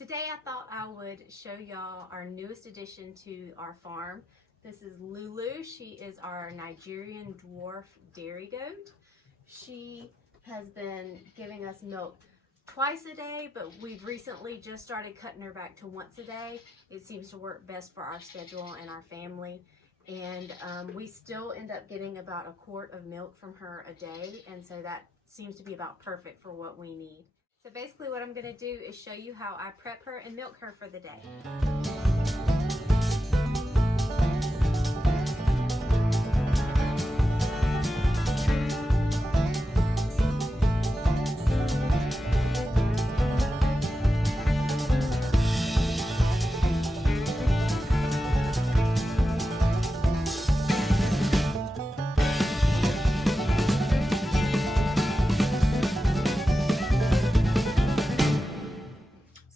Today I thought I would show y'all our newest addition to our farm. This is Lulu. She is our Nigerian Dwarf dairy goat. She has been giving us milk twice a day, but we've recently just started cutting her back to once a day. It seems to work best for our schedule and our family. And we still end up getting about a quart of milk from her a day, and so that seems to be about perfect for what we need. So basically what I'm going to do is show you how I prep her and milk her for the day.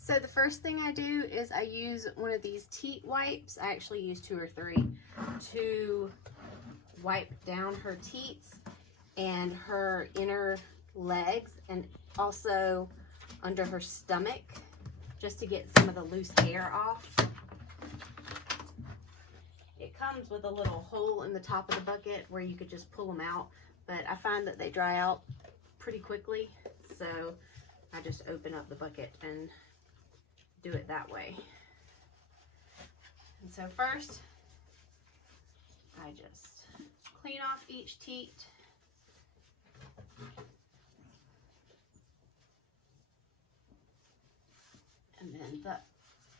So the first thing I do is I use one of these teat wipes. I actually use 2 or 3 to wipe down her teats and her inner legs and also under her stomach, just to get some of the loose hair off. It comes with a little hole in the top of the bucket where you could just pull them out, but I find that they dry out pretty quickly, so I just open up the bucket and do it that way. And so first, I just clean off each teat. And then the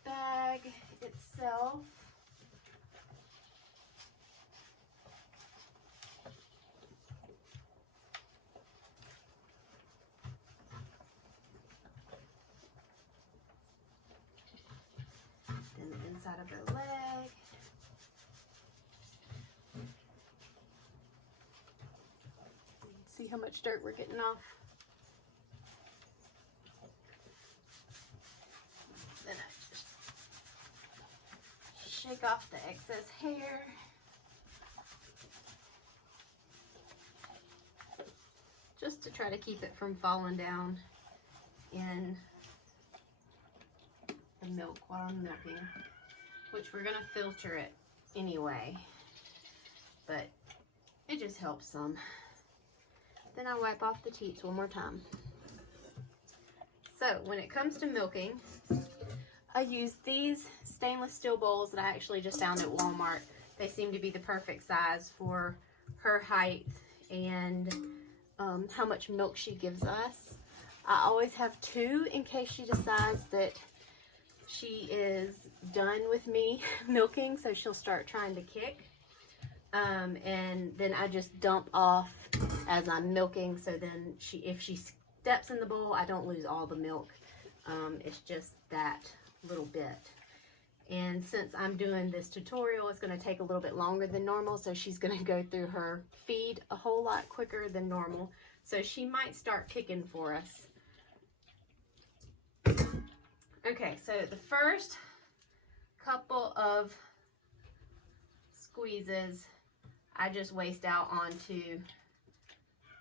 bag itself. Inside of her leg. See how much dirt we're getting off? Then I just shake off the excess hair. Just to try to keep it from falling down in the milk while I'm milking, which we're gonna filter it anyway, but it just helps some. Then I wipe off the teats one more time. So when it comes to milking, I use these stainless steel bowls that I actually just found at Walmart. They seem to be the perfect size for her height and how much milk she gives us. I always have 2 in case she decides that she is done with me milking, so she'll start trying to kick. And then I just dump off as I'm milking, so then if she steps in the bowl, I don't lose all the milk. It's just that little bit. And since I'm doing this tutorial, it's going to take a little bit longer than normal, so she's going to go through her feed a whole lot quicker than normal. So she might start kicking for us. Okay, so the first couple of squeezes, I just waste out onto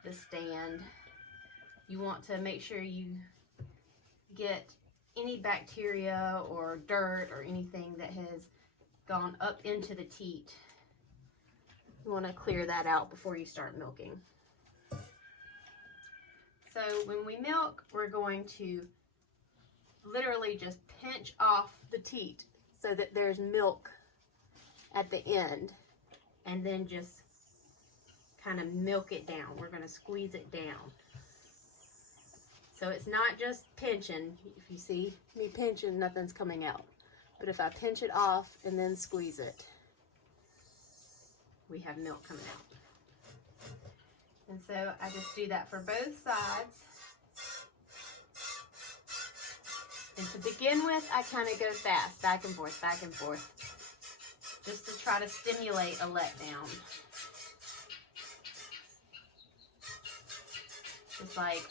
the stand. You want to make sure you get any bacteria or dirt or anything that has gone up into the teat. You want to clear that out before you start milking. So when we milk, we're going to literally just pinch off the teat so that there's milk at the end, and then just kind of milk it down. We're going to squeeze it down. So it's not just pinching. If you see me pinching, nothing's coming out. But if I pinch it off and then squeeze it, we have milk coming out. And so I just do that for both sides. And to begin with, I kind of go fast, back and forth, just to try to stimulate a letdown. Just like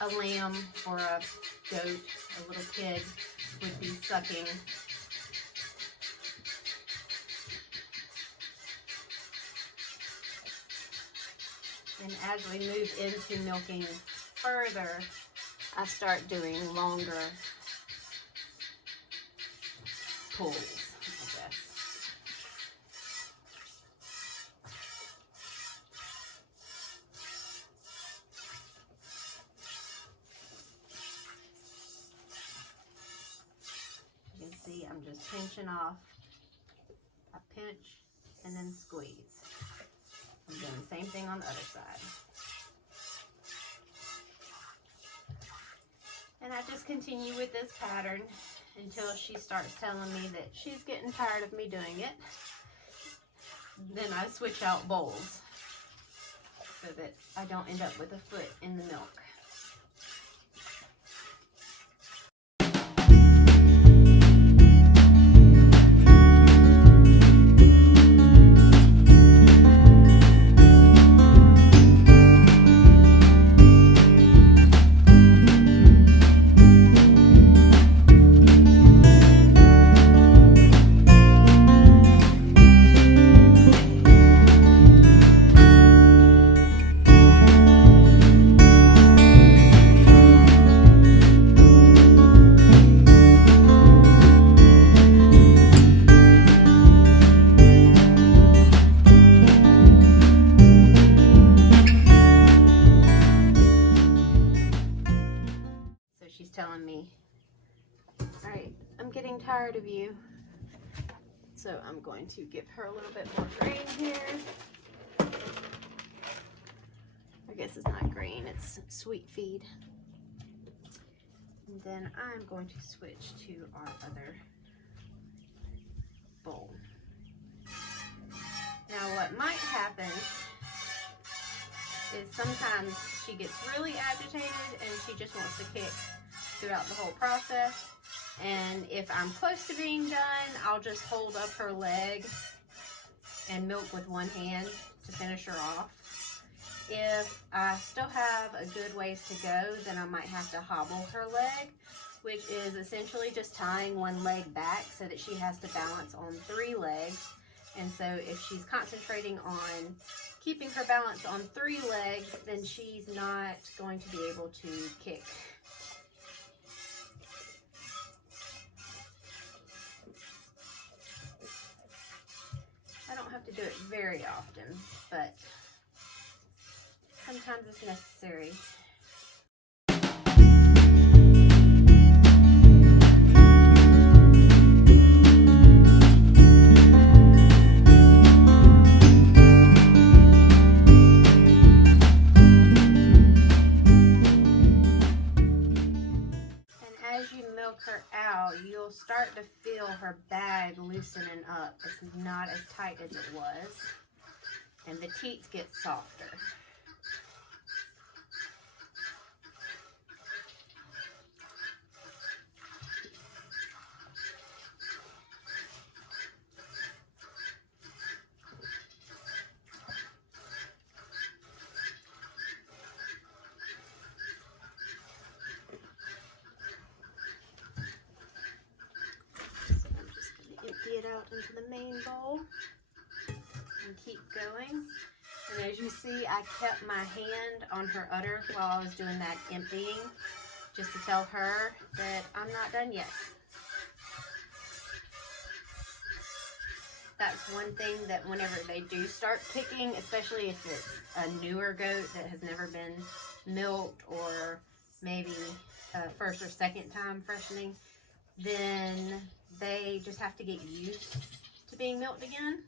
a lamb or a goat, a little kid would be sucking. And as we move into milking further, I start doing longer pulls, I guess. You can see I'm just pinching off. I pinch and then squeeze. I'm doing the same thing on the other side. And I just continue with this pattern until she starts telling me that she's getting tired of me doing it. Then I switch out bowls so that I don't end up with a foot in the milk. She's telling me, all right, I'm getting tired of you. So I'm going to give her a little bit more grain here. I guess it's not grain, it's sweet feed. And then I'm going to switch to our other bowl. Now what might happen is sometimes she gets really agitated and she just wants to kick throughout the whole process. And if I'm close to being done, I'll just hold up her leg and milk with one hand to finish her off. If I still have a good ways to go, then I might have to hobble her leg, which is essentially just tying one leg back so that she has to balance on 3 legs. And so if she's concentrating on keeping her balance on 3 legs, then she's not going to be able to kick. I don't have to do it very often, but sometimes it's necessary. Her out, you'll start to feel her bag loosening up. It's not as tight as it was, and the teats get softer. It out into the main bowl and keep going. And as you see, I kept my hand on her udder while I was doing that emptying, just to tell her that I'm not done yet. That's one thing that whenever they do start kicking, especially if it's a newer goat that has never been milked or maybe first or second time freshening, then they just have to get used to being milked again.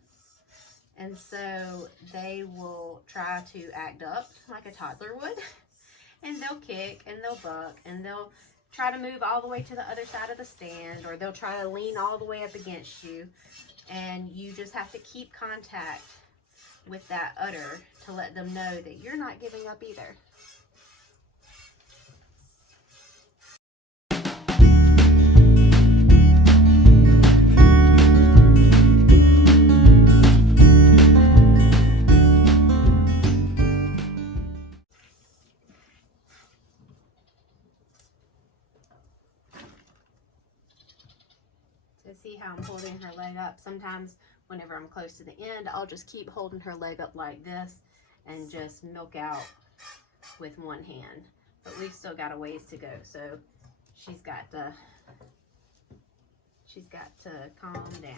And so they will try to act up like a toddler would. And they'll kick and they'll buck and they'll try to move all the way to the other side of the stand, or they'll try to lean all the way up against you. And you just have to keep contact with that udder to let them know that you're not giving up either. See how I'm holding her leg up? Sometimes whenever I'm close to the end, I'll just keep holding her leg up like this and just milk out with one hand. But we've still got a ways to go, so she's got She's got to calm down.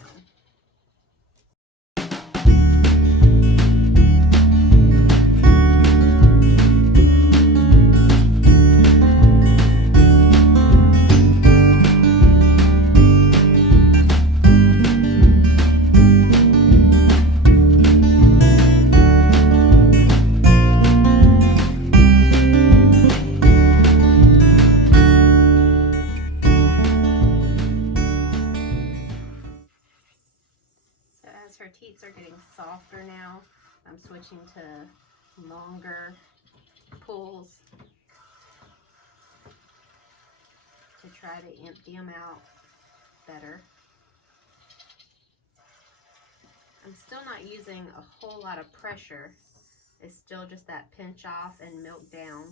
Her teats are getting softer now. I'm switching to longer pulls to try to empty them out better. I'm still not using a whole lot of pressure. It's still just that pinch off and milk down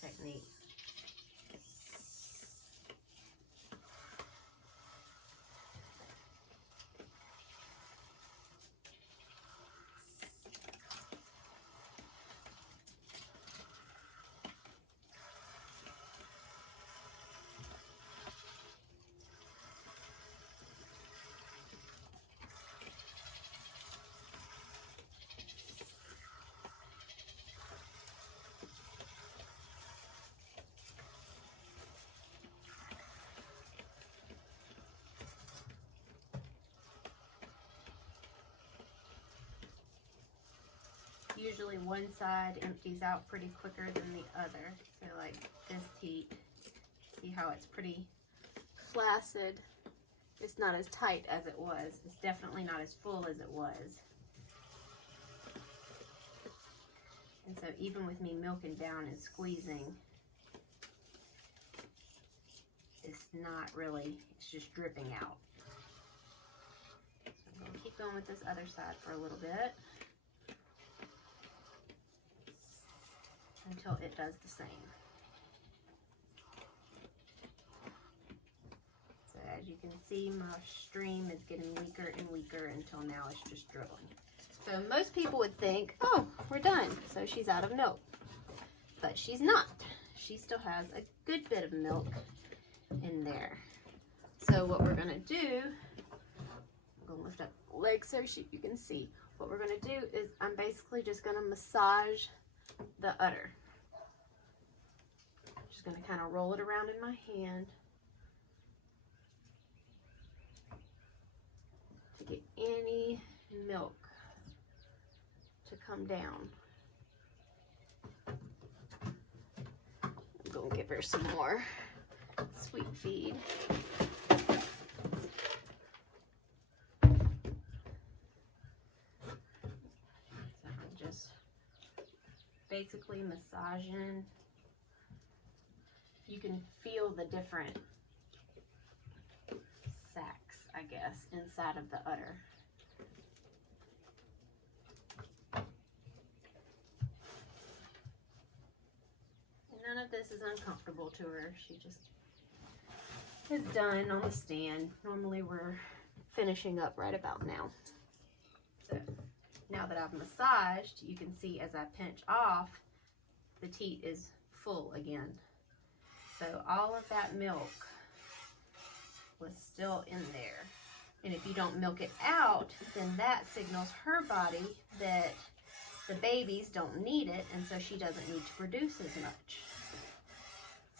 technique. Usually one side empties out pretty quicker than the other. So like this teat, see how it's pretty flaccid. It's not as tight as it was. It's definitely not as full as it was. And so even with me milking down and squeezing, it's not really, it's just dripping out. So I'm going to keep going with this other side for a little bit until it does the same. So as you can see, my stream is getting weaker and weaker until now it's just dribbling. So most people would think, oh, we're done, so she's out of milk. But she's not. She still has a good bit of milk in there. So what we're gonna do, I'm gonna lift up the leg so you can see. What we're gonna do is I'm basically just gonna massage the udder. I'm just going to kind of roll it around in my hand to get any milk to come down. I'm going to give her some more sweet feed. Basically massaging. You can feel the different sacs, I guess, inside of the udder. None of this is uncomfortable to her. She just is done on the stand. Normally we're finishing up right about now. So now that I've massaged, you can see as I pinch off, the teat is full again. So all of that milk was still in there. And if you don't milk it out, then that signals her body that the babies don't need it, and so she doesn't need to produce as much.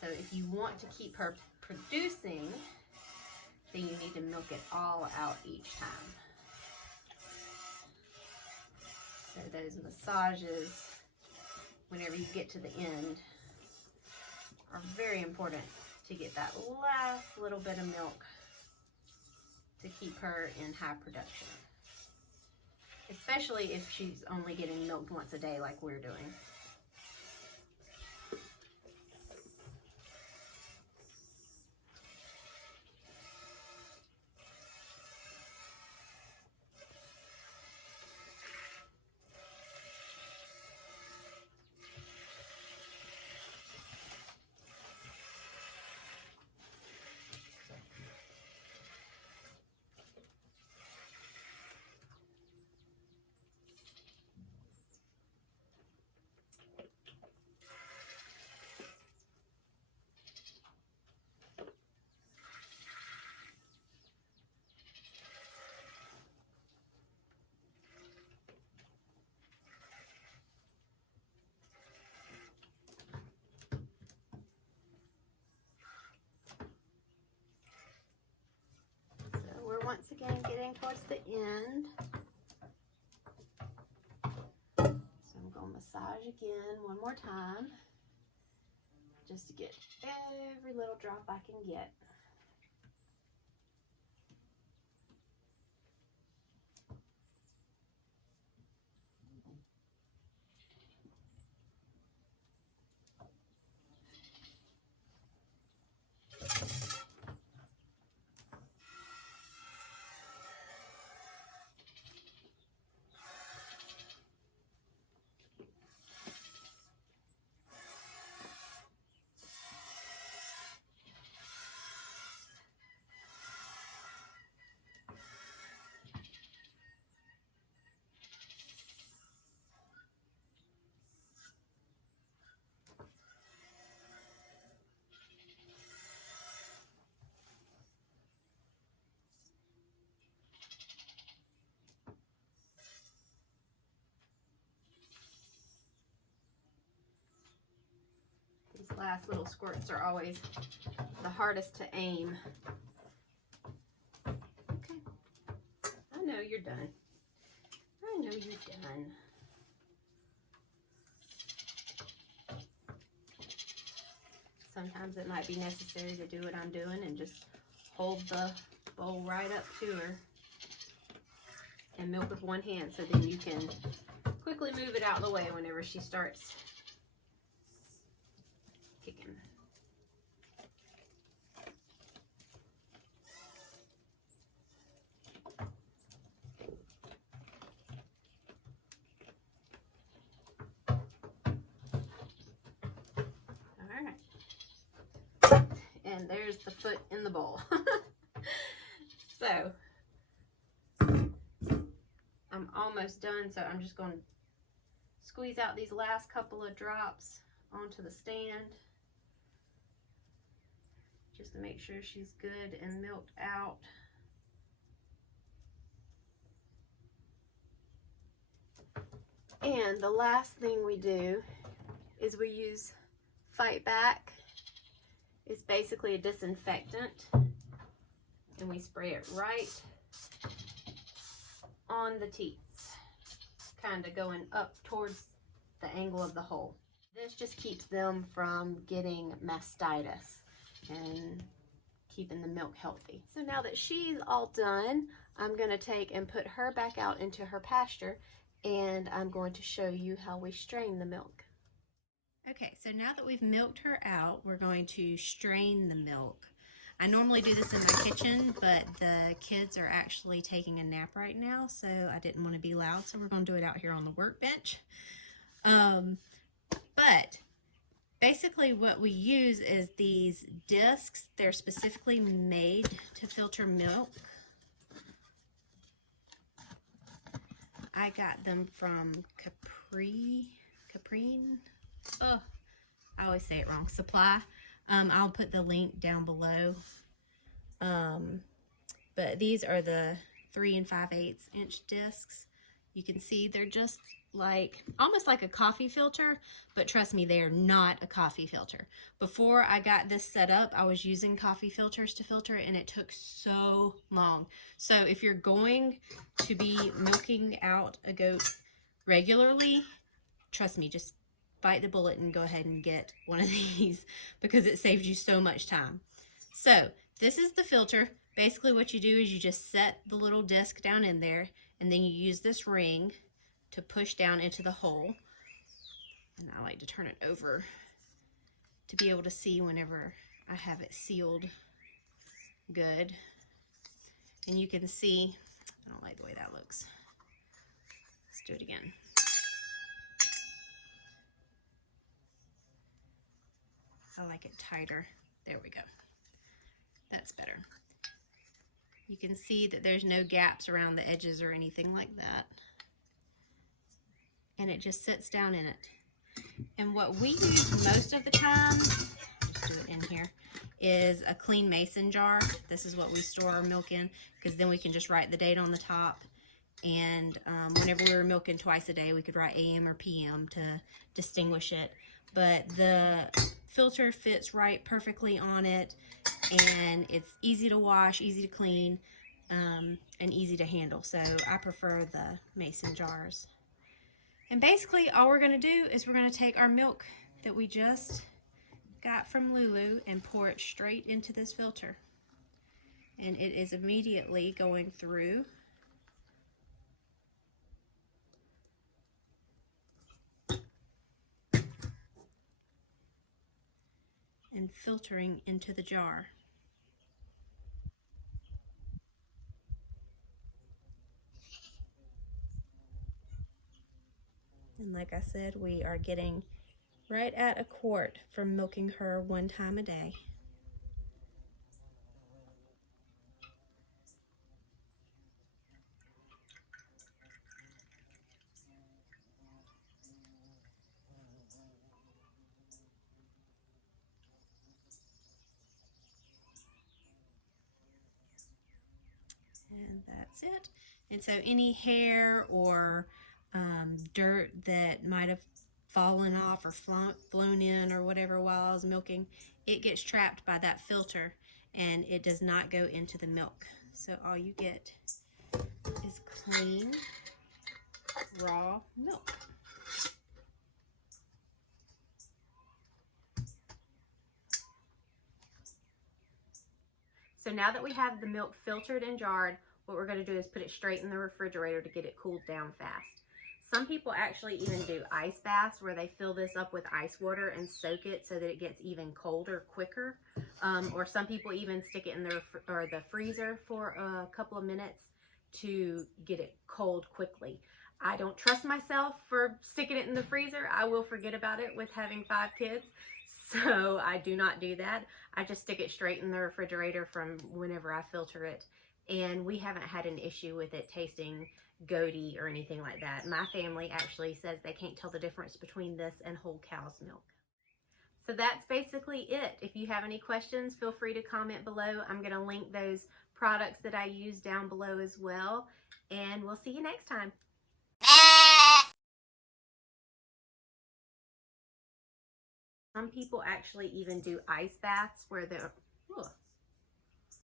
So if you want to keep her producing, then you need to milk it all out each time. So those massages, whenever you get to the end, are very important to get that last little bit of milk to keep her in high production. Especially if she's only getting milked once a day like we're doing. once again getting towards the end. So I'm going to massage again one more time, just to get every little drop I can get. These last little squirts are always the hardest to aim. Okay, I know you're done. I know you're done. Sometimes it might be necessary to do what I'm doing and just hold the bowl right up to her and milk with one hand, so then you can quickly move it out of the way whenever she starts kicking. And there's the foot in the bowl. So I'm almost done, so I'm just going to squeeze out these last couple of drops onto the stand just to make sure she's good and milked out. And the last thing we do is we use Fight Back. It's basically a disinfectant, and we spray it right on the teats, kind of going up towards the angle of the hole. This just keeps them from getting mastitis and keeping the milk healthy. So now that she's all done, I'm going to take and put her back out into her pasture, and I'm going to show you how we strain the milk. Okay, so now that we've milked her out, we're going to strain the milk. I normally do this in my kitchen, but the kids are actually taking a nap right now, so I didn't want to be loud, so we're going to do it out here on the workbench. But basically what we use is these discs. They're specifically made to filter milk. I got them from Caprine. Oh, I always say it wrong. Supply. I'll put the link down below. But these are the 3 5/8 inch discs. You can see they're just like, almost like a coffee filter, but trust me, they are not a coffee filter. Before I got this set up, I was using coffee filters to filter, and it took so long. So if you're going to be milking out a goat regularly, trust me, just bite the bullet and go ahead and get one of these, because it saves you so much time. So this is the filter. Basically what you do is you just set the little disc down in there, and then you use this ring to push down into the hole. And I like to turn it over to be able to see whenever I have it sealed good. And you can see, I don't like the way that looks. Let's do it again. I like it tighter. There we go. That's better. You can see that there's no gaps around the edges or anything like that. And it just sits down in it. And what we use most of the time, just do it in here, is a clean mason jar. This is what we store our milk in, because then we can just write the date on the top. And whenever we were milking twice a day, we could write AM or PM to distinguish it. But the filter fits right perfectly on it, and it's easy to wash, easy to clean. and easy to handle. So I prefer the mason jars. And basically all we're going to do is we're going to take our milk that we just got from Lulu and pour it straight into this filter. And it is immediately going through and filtering into the jar. And like I said, we are getting right at a quart from milking her 1 time a day. And that's it. And so any hair or dirt that might have fallen off or flown in or whatever while I was milking, it gets trapped by that filter and it does not go into the milk. So all you get is clean, raw milk. So now that we have the milk filtered and jarred, what we're going to do is put it straight in the refrigerator to get it cooled down fast. Some people actually even do ice baths where they fill this up with ice water and soak it so that it gets even colder quicker. Or some people even stick it in the freezer for a couple of minutes to get it cold quickly. I don't trust myself for sticking it in the freezer. I will forget about it with having 5 kids. So I do not do that. I just stick it straight in the refrigerator from whenever I filter it. And we haven't had an issue with it tasting goaty or anything like that. My family actually says they can't tell the difference between this and whole cow's milk. So that's basically it. If you have any questions, feel free to comment below. I'm going to link those products that I use down below as well. And we'll see you next time. Some people actually even do ice baths where they're